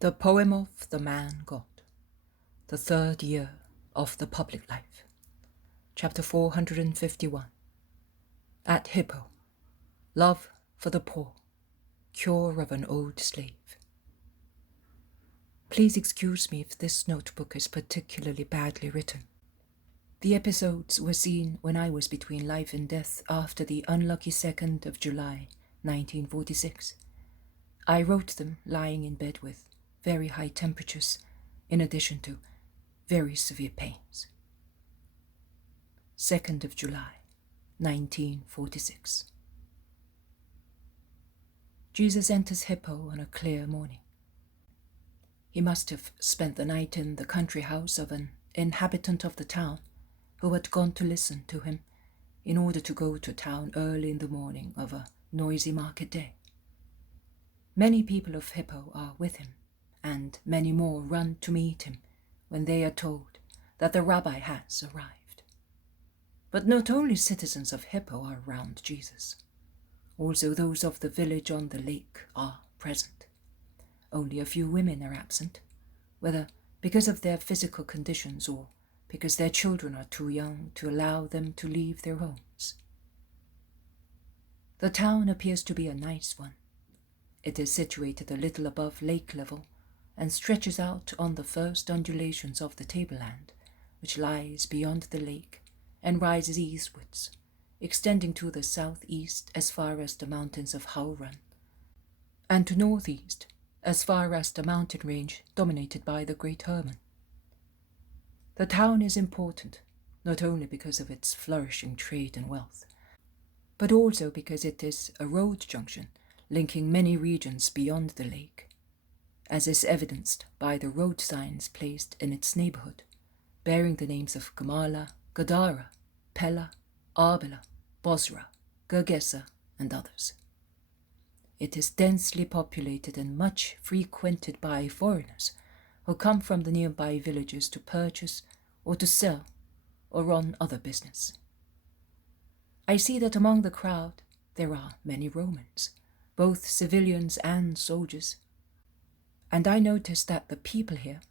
The Poem of the Man God, the third year of the public life. Chapter 451. At Hippo, love for the poor, cure of an old slave. Please excuse me if this notebook is particularly badly written. The episodes were seen when I was between life and death after the unlucky 2nd of July, 1946. I wrote them lying in bed with very high temperatures, in addition to very severe pains. 2nd of July, 1946. Jesus enters Hippo on a clear morning. He must have spent the night in the country house of an inhabitant of the town who had gone to listen to him in order to go to town early in the morning of a noisy market day. Many people of Hippo are with him, and many more run to meet him when they are told that the rabbi has arrived. But not only citizens of Hippo are around Jesus. Also those of the village on the lake are present. Only a few women are absent, whether because of their physical conditions or because their children are too young to allow them to leave their homes. The town appears to be a nice one. It is situated a little above lake level and stretches out on the first undulations of the tableland, which lies beyond the lake and rises eastwards, extending to the southeast as far as the mountains of Hauran, and to northeast as far as the mountain range dominated by the Great Hermon. The town is important, not only because of its flourishing trade and wealth, but also because it is a road junction linking many regions beyond the lake, as is evidenced by the road signs placed in its neighborhood, bearing the names of Gamala, Gadara, Pella, Arbela, Bosra, Gergesa, and others. It is densely populated and much frequented by foreigners who come from the nearby villages to purchase or to sell or on other business. I see that among the crowd there are many Romans, both civilians and soldiers, and I notice that the people here,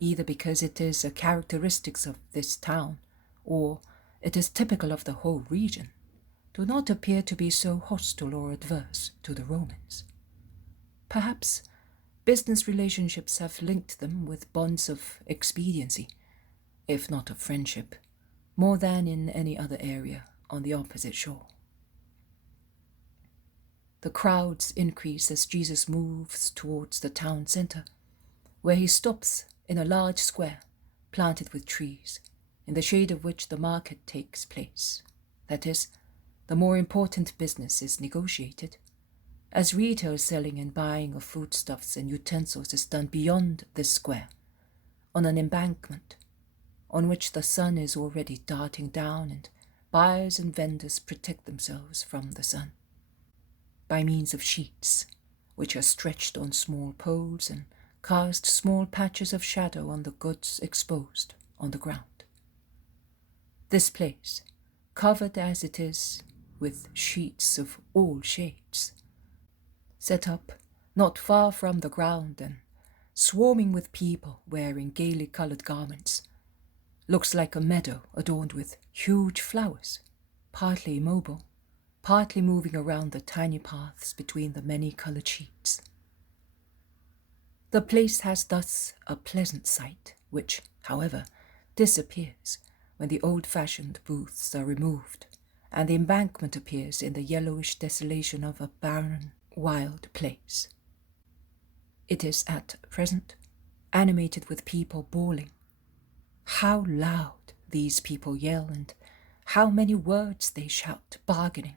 either because it is a characteristic of this town or it is typical of the whole region, do not appear to be so hostile or adverse to the Romans. Perhaps business relationships have linked them with bonds of expediency, if not of friendship, more than in any other area on the opposite shore. The crowds increase as Jesus moves towards the town center, where he stops in a large square planted with trees, in the shade of which the market takes place. That is, the more important business is negotiated, as retail selling and buying of foodstuffs and utensils is done beyond this square, on an embankment, on which the sun is already darting down and buyers and vendors protect themselves from the sun by means of sheets, which are stretched on small poles and cast small patches of shadow on the goods exposed on the ground. This place, covered as it is with sheets of all shades, set up not far from the ground and swarming with people wearing gaily colored garments, looks like a meadow adorned with huge flowers, partly immobile, partly moving around the tiny paths between the many-colored sheets. The place has thus a pleasant sight, which, however, disappears when the old-fashioned booths are removed, and the embankment appears in the yellowish desolation of a barren, wild place. It is at present animated with people bawling. How loud these people yell, and how many words they shout, bargaining,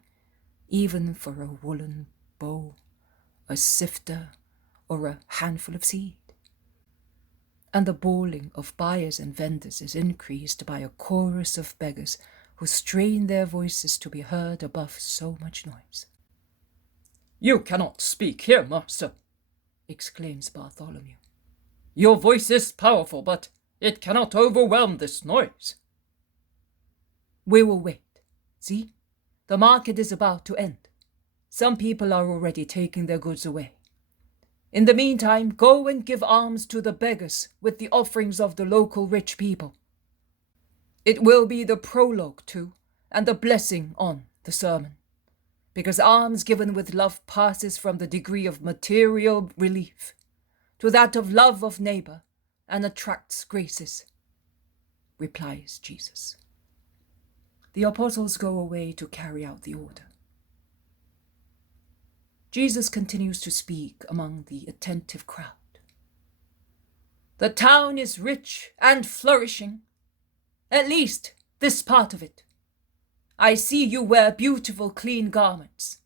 even for a woolen bowl, a sifter, or a handful of seed. And the bawling of buyers and vendors is increased by a chorus of beggars who strain their voices to be heard above so much noise. "You cannot speak here, master," exclaims Bartholomew. "Your voice is powerful, but it cannot overwhelm this noise." We will wait. See, the market is about to end. Some people are already taking their goods away. In the meantime, go and give alms to the beggars with the offerings of the local rich people. It will be the prologue to and the blessing on the sermon, because alms given with love passes from the degree of material relief to that of love of neighbor and attracts graces, replies Jesus. The apostles go away to carry out the order. Jesus continues to speak among the attentive crowd. The town is rich and flourishing, at least this part of it. I see you wear beautiful, clean garments,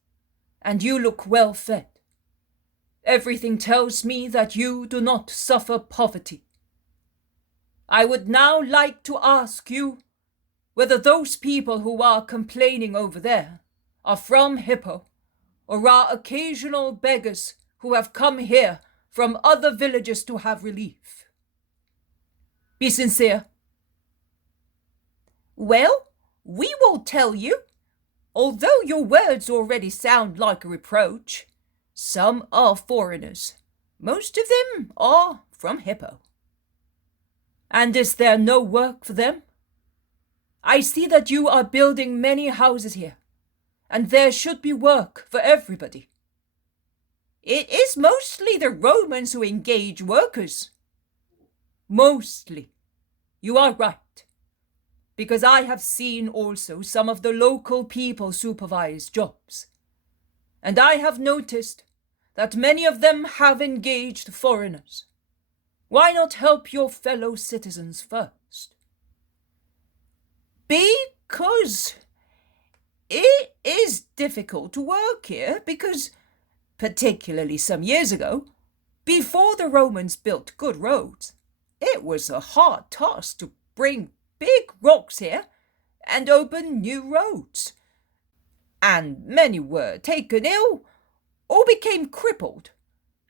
and you look well fed. Everything tells me that you do not suffer poverty. I would now like to ask you whether those people who are complaining over there are from Hippo, or are occasional beggars who have come here from other villages to have relief. Be sincere. Well, we will tell you. Although your words already sound like a reproach, some are foreigners. Most of them are from Hippo. And is there no work for them? I see that you are building many houses here, and there should be work for everybody. It is mostly the Romans who engage workers. Mostly. You are right, because I have seen also some of the local people supervise jobs, and I have noticed that many of them have engaged foreigners. Why not help your fellow citizens first? Because it is difficult to work here, because, particularly some years ago, before the Romans built good roads, it was a hard task to bring big rocks here and open new roads. And many were taken ill or became crippled,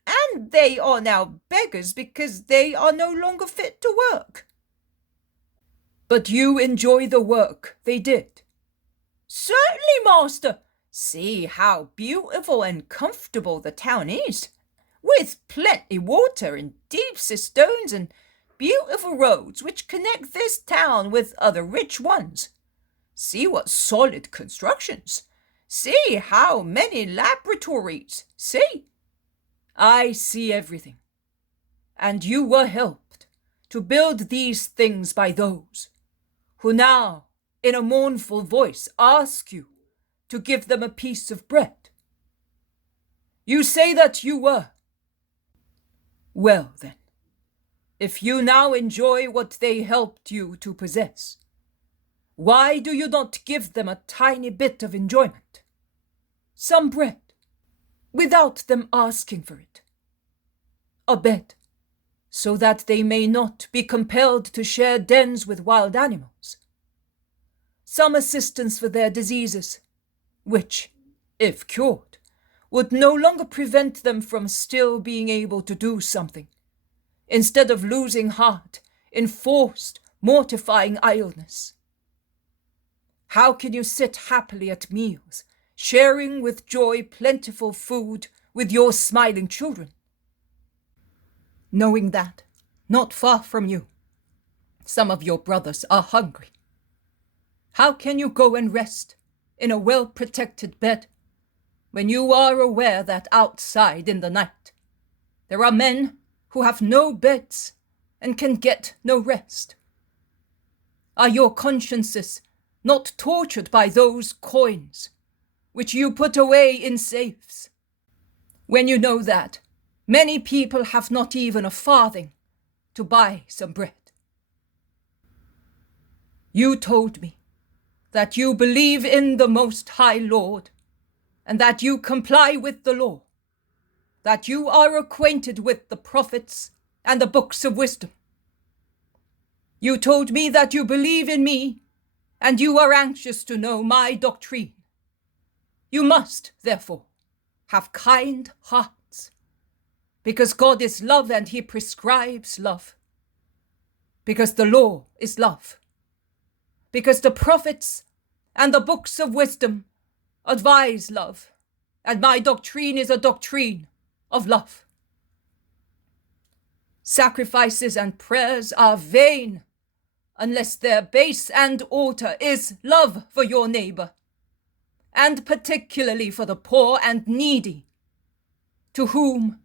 and they are now beggars because they are no longer fit to work. But you enjoy the work they did. Certainly, master. See how beautiful and comfortable the town is, with plenty water and deep cisterns and beautiful roads which connect this town with other rich ones. See what solid constructions. See how many laboratories. See. I see everything. And you were helped to build these things by those who now, in a mournful voice, ask you to give them a piece of bread. You say that you were. Well then, if you now enjoy what they helped you to possess, why do you not give them a tiny bit of enjoyment? Some bread, without them asking for it. A bed, so that they may not be compelled to share dens with wild animals. Some assistance for their diseases, which, if cured, would no longer prevent them from still being able to do something, instead of losing heart in forced, mortifying idleness. How can you sit happily at meals, sharing with joy plentiful food with your smiling children, knowing that, not far from you, some of your brothers are hungry? How can you go and rest in a well-protected bed when you are aware that outside in the night there are men who have no beds and can get no rest? Are your consciences not tortured by those coins which you put away in safes, when you know that many people have not even a farthing to buy some bread? You told me that you believe in the Most High Lord, and that you comply with the law, that you are acquainted with the prophets and the books of wisdom. You told me that you believe in me, and you are anxious to know my doctrine. You must, therefore, have kind hearts, because God is love and he prescribes love, because the law is love, because the prophets and the books of wisdom advise love, and my doctrine is a doctrine of love. Sacrifices and prayers are vain unless their base and altar is love for your neighbor, and particularly for the poor and needy, to whom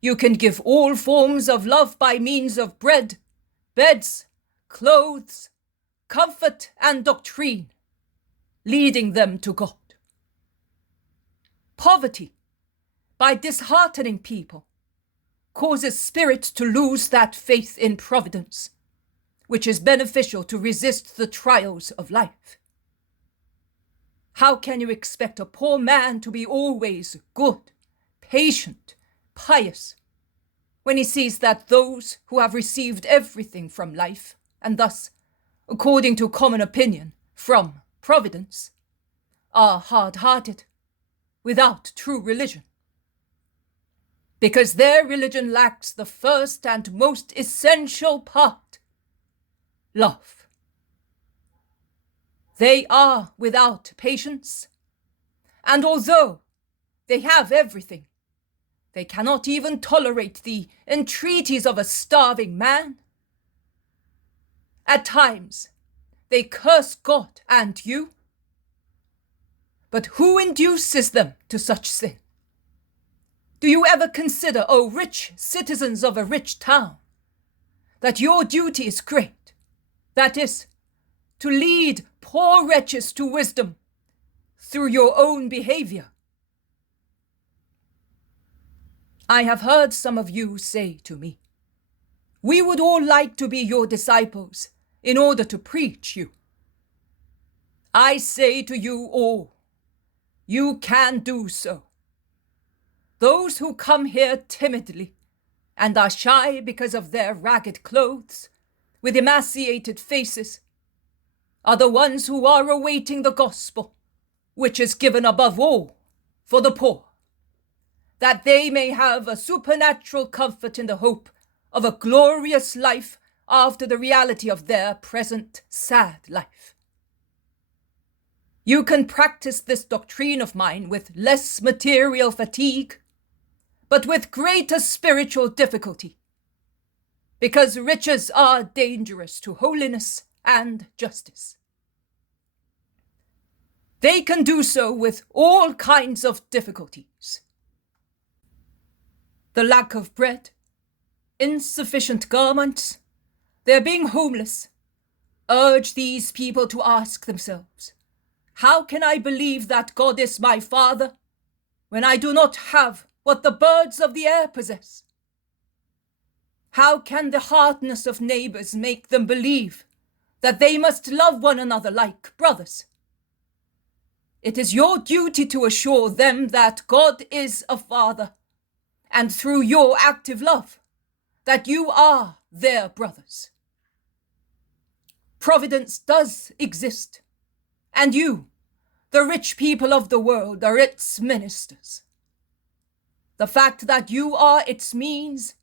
you can give all forms of love by means of bread, beds, clothes, comfort, and doctrine, leading them to God. Poverty, by disheartening people, causes spirits to lose that faith in providence, which is beneficial to resist the trials of life. How can you expect a poor man to be always good, patient, pious, when he sees that those who have received everything from life, and thus, according to common opinion, from providence, are hard-hearted, without true religion? Because their religion lacks the first and most essential part, love. They are without patience, and although they have everything, they cannot even tolerate the entreaties of a starving man. At times, they curse God and you. But who induces them to such sin? Do you ever consider, O rich citizens of a rich town, that your duty is great, that is, to lead poor wretches to wisdom through your own behavior? I have heard some of you say to me, "We would all like to be your disciples in order to preach you." I say to you all, you can do so. Those who come here timidly and are shy because of their ragged clothes, with emaciated faces, are the ones who are awaiting the gospel, which is given above all for the poor, that they may have a supernatural comfort in the hope of a glorious life after the reality of their present sad life. You can practice this doctrine of mine with less material fatigue, but with greater spiritual difficulty, because riches are dangerous to holiness and justice. They can do so with all kinds of difficulties. The lack of bread, insufficient garments, their being homeless, urge these people to ask themselves, how can I believe that God is my Father when I do not have what the birds of the air possess? How can the hardness of neighbors make them believe that they must love one another like brothers? It is your duty to assure them that God is a Father, and through your active love, that you are their brothers. Providence does exist, and you, the rich people of the world, are its ministers. The fact that you are its means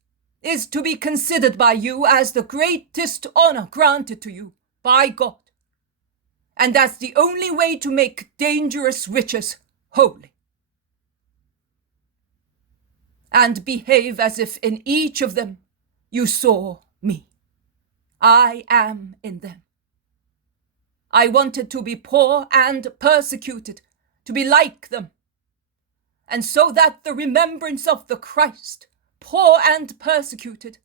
is to be considered by you as the greatest honor granted to you by God, and as the only way to make dangerous riches holy. And behave as if in each of them you saw me. I am in them. I wanted to be poor and persecuted, to be like them, and so that the remembrance of the Christ, poor and persecuted,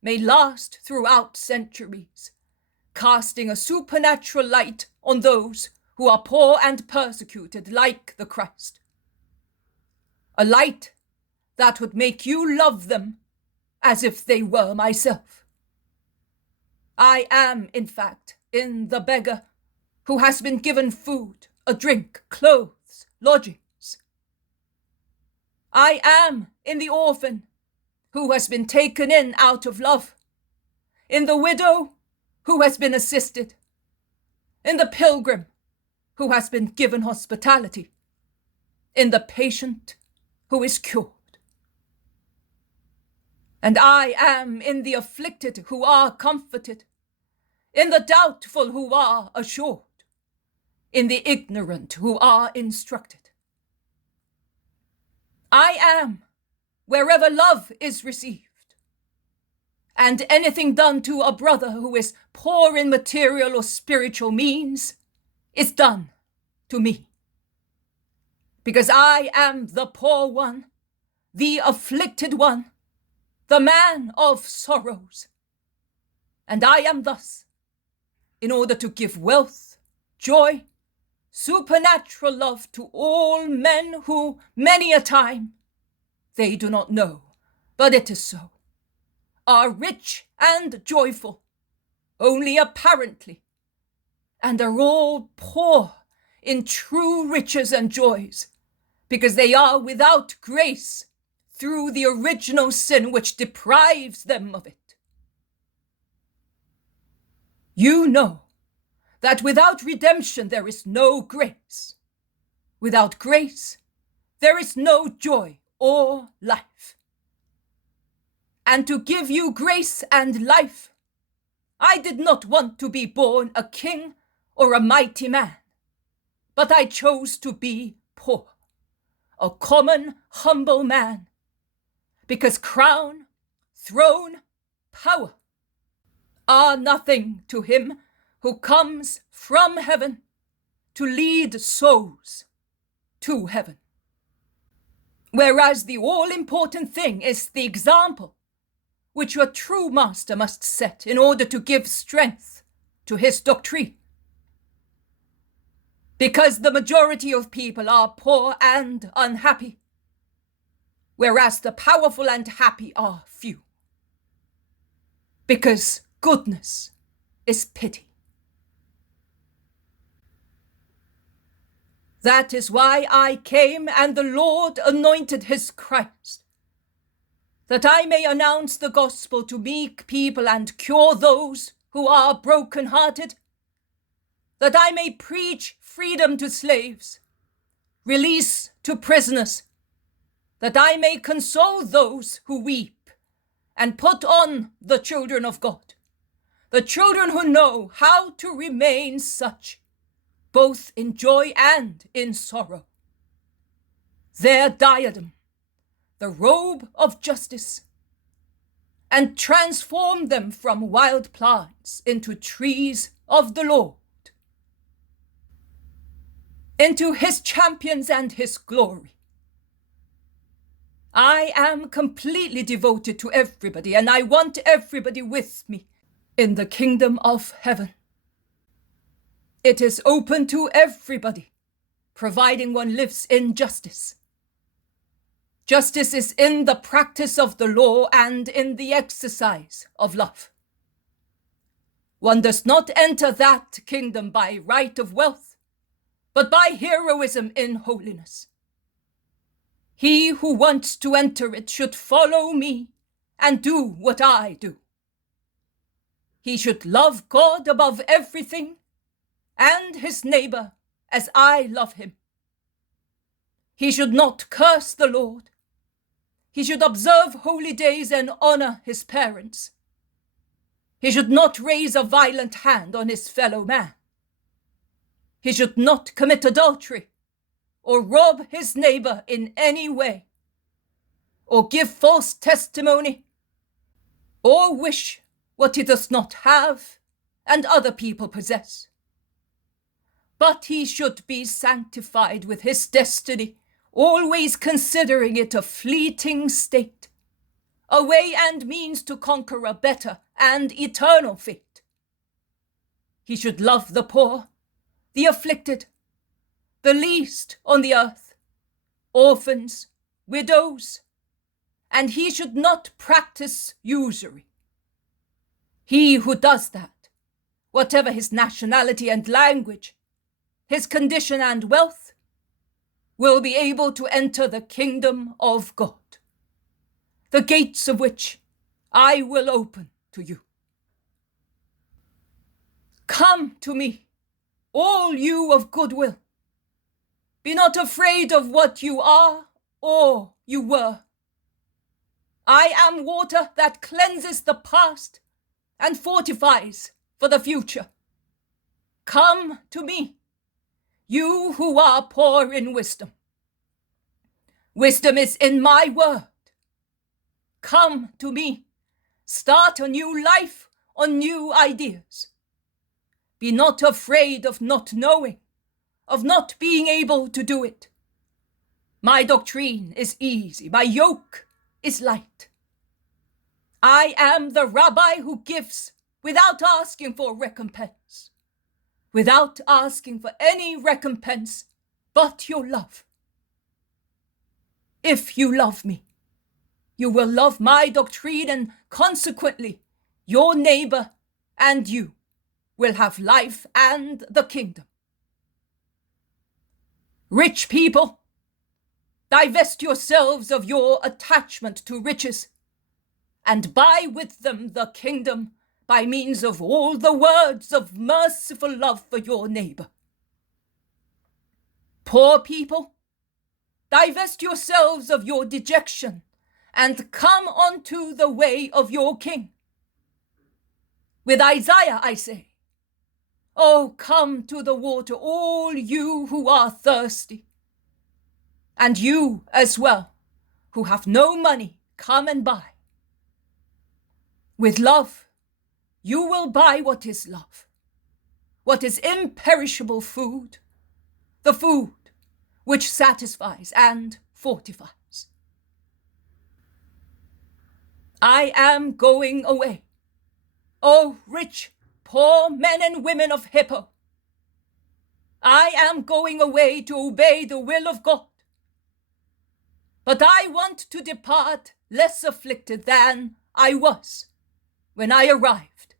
may last throughout centuries, casting a supernatural light on those who are poor and persecuted like the Christ. A light that would make you love them as if they were myself. I am, in fact, in the beggar who has been given food, a drink, clothes, lodgings. I am in the orphan who has been taken in out of love, in the widow who has been assisted, in the pilgrim who has been given hospitality, in the patient who is cured. And I am in the afflicted who are comforted, in the doubtful who are assured, in the ignorant who are instructed. I am wherever love is received, and anything done to a brother who is poor in material or spiritual means is done to me. Because I am the poor one, the afflicted one, the man of sorrows. And I am thus, in order to give wealth, joy, supernatural love to all men who, many a time, they do not know, but it is so, are rich and joyful, only apparently, and are all poor in true riches and joys, because they are without grace through the original sin which deprives them of it. You know that without redemption there is no grace. Without grace, there is no joy or life. And to give you grace and life, I did not want to be born a king or a mighty man, but I chose to be poor, a common, humble man, because crown, throne, power are nothing to him who comes from heaven to lead souls to heaven. Whereas the all-important thing is the example which your true master must set in order to give strength to his doctrine. Because the majority of people are poor and unhappy, whereas the powerful and happy are few. Because goodness is pity. That is why I came, and the Lord anointed his Christ, that I may announce the gospel to meek people and cure those who are broken-hearted, that I may preach freedom to slaves, release to prisoners, that I may console those who weep, and put on the children of God, the children who know how to remain such, both in joy and in sorrow. Their diadem, the robe of justice, and transform them from wild plants into trees of the Lord, into his champions and his glory. I am completely devoted to everybody, and I want everybody with me in the kingdom of heaven. It is open to everybody, providing one lives in justice. Justice is in the practice of the law and in the exercise of love. One does not enter that kingdom by right of wealth, but by heroism in holiness. He who wants to enter it should follow me and do what I do. He should love God above everything and his neighbor as I love him. He should not curse the Lord. He should observe holy days and honor his parents. He should not raise a violent hand on his fellow man. He should not commit adultery or rob his neighbor in any way, or give false testimony, or wish what he does not have and other people possess. But he should be sanctified with his destiny, always considering it a fleeting state, a way and means to conquer a better and eternal fate. He should love the poor, the afflicted, the least on the earth, orphans, widows, and he should not practice usury. He who does that, whatever his nationality and language, his condition and wealth, will be able to enter the kingdom of God, the gates of which I will open to you. Come to me, all you of good will. Be not afraid of what you are or you were. I am water that cleanses the past and fortifies for the future. Come to me, you who are poor in wisdom. Wisdom is in my word. Come to me, Start a new life on new ideas. Be not afraid of not knowing, of not being able to do it. My doctrine is easy, my yoke is light. I am the rabbi who gives without asking for recompense, without asking for any recompense but your love. If you love me, you will love my doctrine, and consequently, your neighbor and you will have life and the kingdom. Rich people, divest yourselves of your attachment to riches, and buy with them the kingdom by means of all the words of merciful love for your neighbor. Poor people, divest yourselves of your dejection, and come unto the way of your king. With Isaiah I say, oh, come to the water, all you who are thirsty. And you as well, who have no money, come and buy. With love, you will buy what is love, what is imperishable food, the food which satisfies and fortifies. I am going away, O rich, poor men and women of Hippo. I am going away to obey the will of God. But I want to depart less afflicted than I was when I arrived.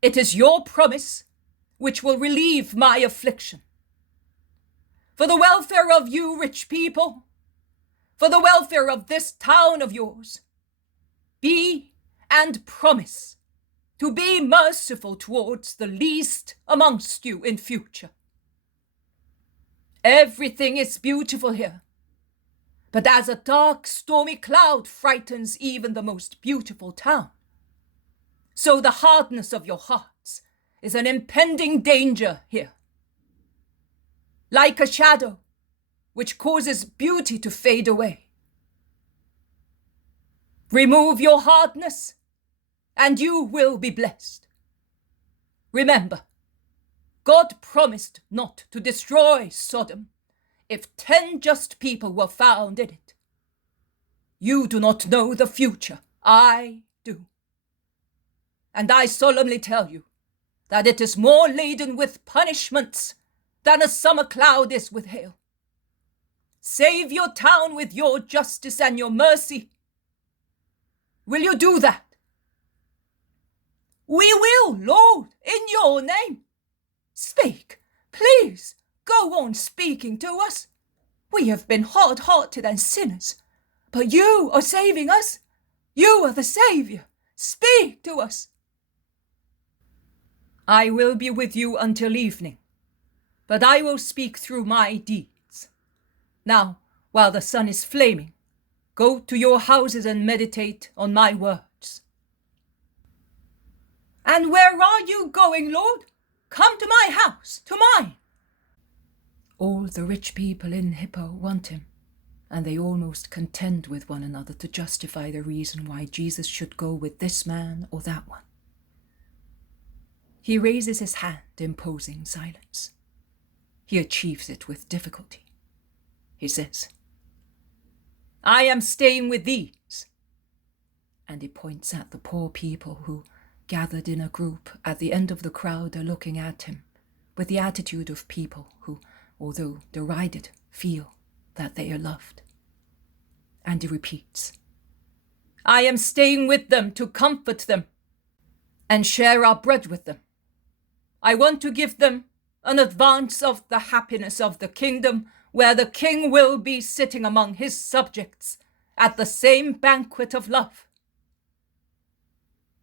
It is your promise which will relieve my affliction. For the welfare of you rich people, for the welfare of this town of yours, be and promise to be merciful towards the least amongst you in future. Everything is beautiful here, but as a dark, stormy cloud frightens even the most beautiful town, so the hardness of your hearts is an impending danger here. Like a shadow which causes beauty to fade away. Remove your hardness, and you will be blessed. Remember, God promised not to destroy Sodom if 10 just people were found in it. You do not know the future. I do. And I solemnly tell you that it is more laden with punishments than a summer cloud is with hail. Save your town with your justice and your mercy. Will you do that? We will, Lord, in your name. Speak, please, go on speaking to us. We have been hard-hearted and sinners, but you are saving us. You are the Savior. Speak to us. I will be with you until evening, but I will speak through my deeds. Now, while the sun is flaming, go to your houses and meditate on my words. And where are you going, Lord? Come to my house, to mine. All the rich people in Hippo want him, and they almost contend with one another to justify the reason why Jesus should go with this man or that one. He raises his hand, imposing silence. He achieves it with difficulty. He says, I am staying with these. And he points at the poor people who, gathered in a group at the end of the crowd, are looking at him with the attitude of people who, although derided, feel that they are loved. And he repeats, I am staying with them to comfort them and share our bread with them. I want to give them an advance of the happiness of the kingdom, where the king will be sitting among his subjects at the same banquet of love.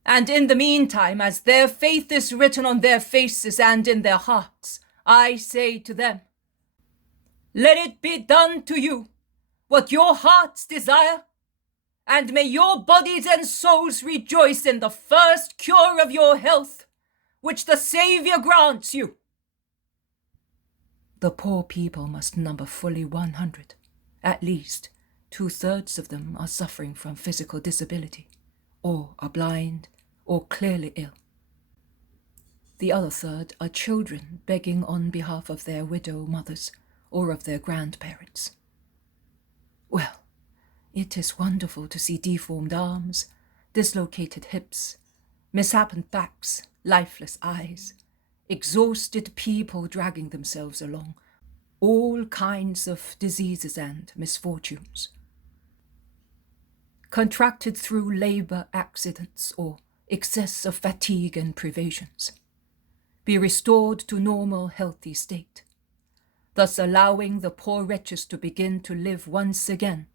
And in the meantime, as their faith is written on their faces and in their hearts, I say to them, let it be done to you what your hearts desire, and may your bodies and souls rejoice in the first cure of your health, which the Savior grants you. The poor people must number fully 100. At least 2/3 of them are suffering from physical disability, or are blind, or clearly ill. The other third are children begging on behalf of their widow mothers or of their grandparents. Well, it is wonderful to see deformed arms, dislocated hips, misshapen backs, lifeless eyes, exhausted people dragging themselves along, all kinds of diseases and misfortunes, contracted through labor accidents or excess of fatigue and privations, be restored to normal, healthy state, thus allowing the poor wretches to begin to live once again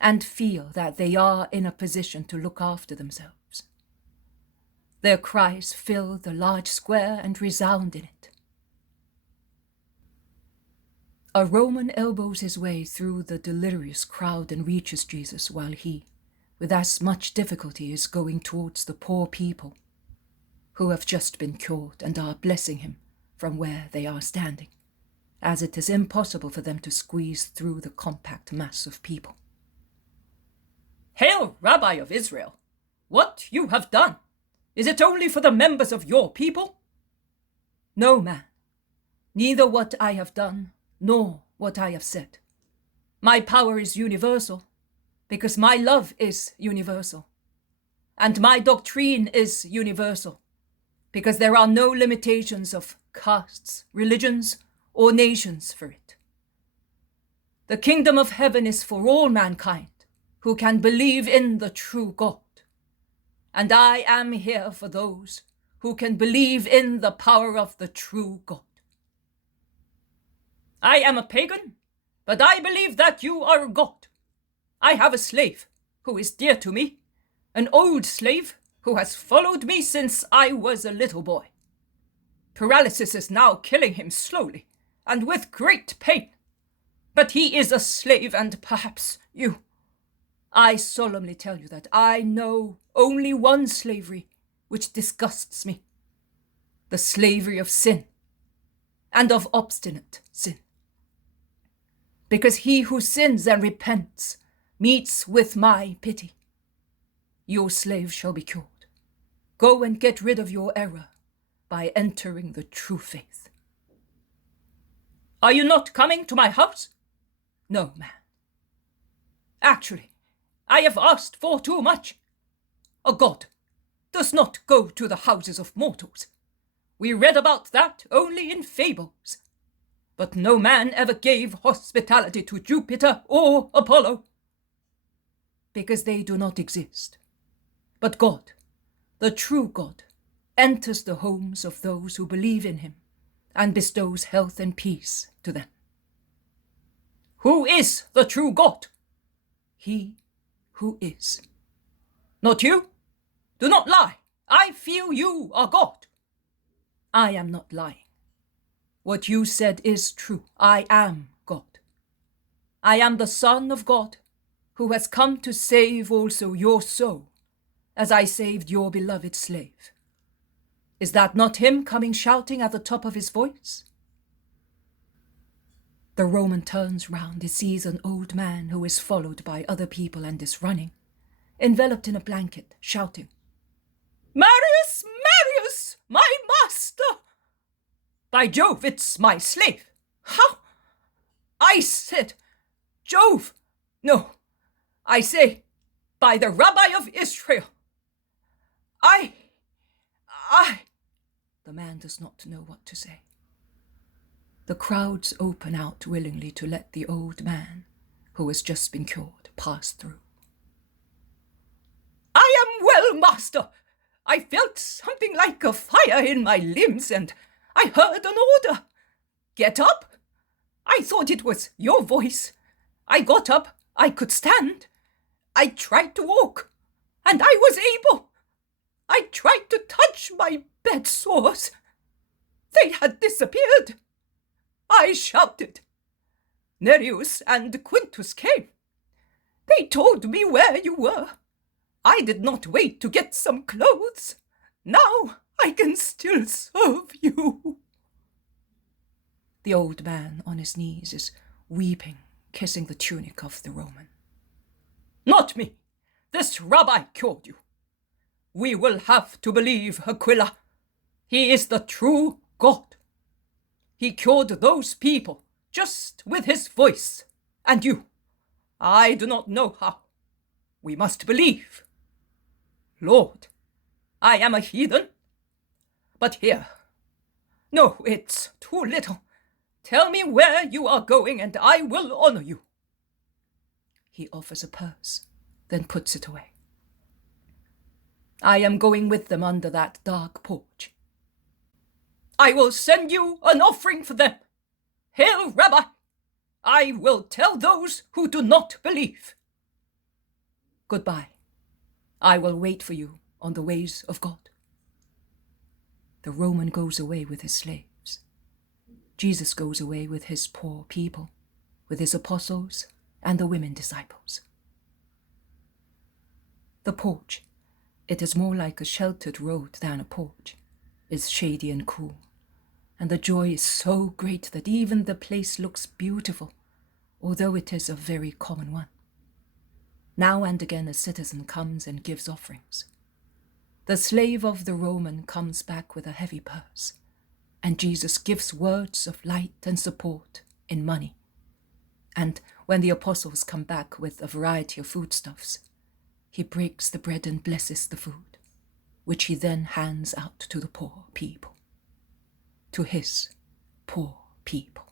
and feel that they are in a position to look after themselves. Their cries fill the large square and resound in it. A Roman elbows his way through the delirious crowd and reaches Jesus while he, with as much difficulty, is going towards the poor people who have just been cured and are blessing him from where they are standing, as it is impossible for them to squeeze through the compact mass of people. Hail, Rabbi of Israel! What you have done, is it only for the members of your people? No, man, neither what I have done, nor what I have said. My power is universal, because my love is universal, and my doctrine is universal, because there are no limitations of castes, religions, or nations for it. The kingdom of heaven is for all mankind who can believe in the true God, and I am here for those who can believe in the power of the true God. I am a pagan, but I believe that you are a God. I have a slave who is dear to me, an old slave who has followed me since I was a little boy. Paralysis is now killing him slowly and with great pain, but he is a slave, and perhaps you. I solemnly tell you that I know only one slavery which disgusts me, the slavery of sin, and of obstinate sin. Because he who sins and repents meets with my pity. Your slave shall be cured. Go and get rid of your error by entering the true faith. Are you not coming to my house? No, man. Actually, I have asked for too much. A god does not go to the houses of mortals. We read about that only in fables. But no man ever gave hospitality to Jupiter or Apollo. Because they do not exist. But God, the true God, enters the homes of those who believe in him and bestows health and peace to them. Who is the true God? He who is. Not you? Do not lie. I feel you are God. I am not lying. What you said is true. I am God. I am the Son of God, who has come to save also your soul, as I saved your beloved slave. Is that not him coming shouting at the top of his voice? The Roman turns round and sees an old man who is followed by other people and is running, enveloped in a blanket, shouting, Marius! Marius! My master! By Jove, it's my slave. How? I said, Jove! No, I say, by the Rabbi of Israel. The man does not know what to say. The crowds open out willingly to let the old man, who has just been cured, pass through. I am well, master. I felt something like a fire in my limbs, and I heard an order. Get up. I thought it was your voice. I got up. I could stand. I tried to walk, and I was able. I tried to touch my bed sores. They had disappeared. I shouted. Nereus and Quintus came. They told me where you were. I did not wait to get some clothes. Now I can still serve you. The old man on his knees is weeping, kissing the tunic of the Roman. Not me. This rabbi cured you. we will have to believe Aquila. He is the true God. He cured those people just with his voice. And you, I do not know how. We must believe. Lord, I am a heathen. But here, no, it's too little. Tell me where you are going, and I will honor you. He offers a purse, then puts it away. I am going with them under that dark porch. I will send you an offering for them. Hail, Rabbi! I will tell those who do not believe. Goodbye. I will wait for you on the ways of God. The Roman goes away with his slaves. Jesus goes away with his poor people, with his apostles and the women disciples. The porch, it is more like a sheltered road than a porch, is shady and cool, and the joy is so great that even the place looks beautiful, although it is a very common one. Now and again a citizen comes and gives offerings. The slave of the Roman comes back with a heavy purse, and Jesus gives words of light and support in money. And when the apostles come back with a variety of foodstuffs, he breaks the bread and blesses the food, which he then hands out to the poor people, to his poor people.